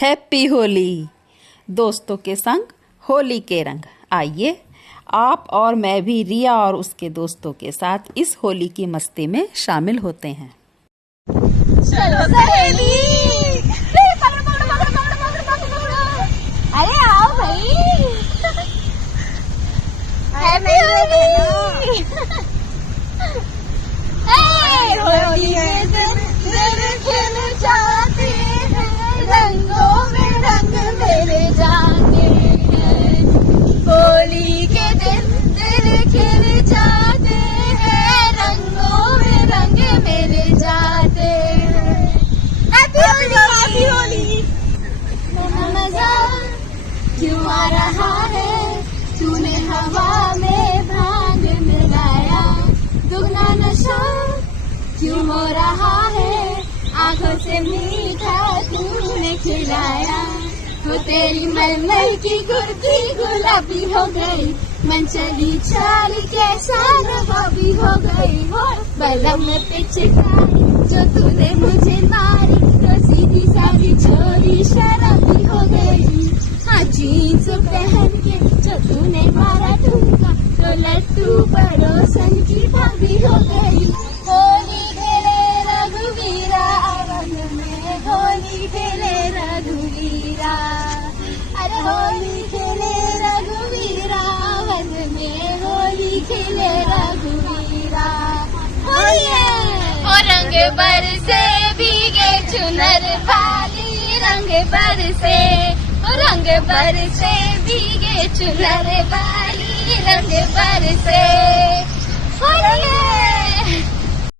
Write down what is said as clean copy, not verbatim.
Happy Holi. दोस्तों के संग होली के रंग। आइए आप और मैं भी रिया और उसके दोस्तों के साथ इस होली की मस्ती में शामिल होते हैं। चलो सहेली, अरे आओ भाई, हैप्पी होली। होली के दिन खिल जाते हैं, रंगों में रंग मेरे जाते हैं। होली के दिन दिल खिल जाते हैं, रंगों में रंग मेरे जाते हैं। हैप्पी होली। मजा क्यों आ रहा है, तूने हवा में भांग मिलाया, दुगना नशा क्यों हो रहा है, आंखों से मीठा तूने खिलाया। वो तेरी मलमल की कुर्ती गुलाबी हो गई, मन चली चाल कैसा नवाबी हो गई। वो बलम में पिचकारी जो तूने मुझे मारी, तो सीधी सादी छोरी शराबी हो गई। हाँ जीन्स पहन के जो तूने मारा ठुमका, तो लट्टू पड़ोसन की भाभी हो गई। होली खेले रघुवीरा रंग में, होली खेले रघुवीरा, अरे होली खेले रघुवीरा रंग में, होली खेले रघुवीरा। ओ रंग बरसे भीगे चुनर वाली, रंग बरसे, ओ रंग बरसे भीगे चुनर वाली, रंग बरसे।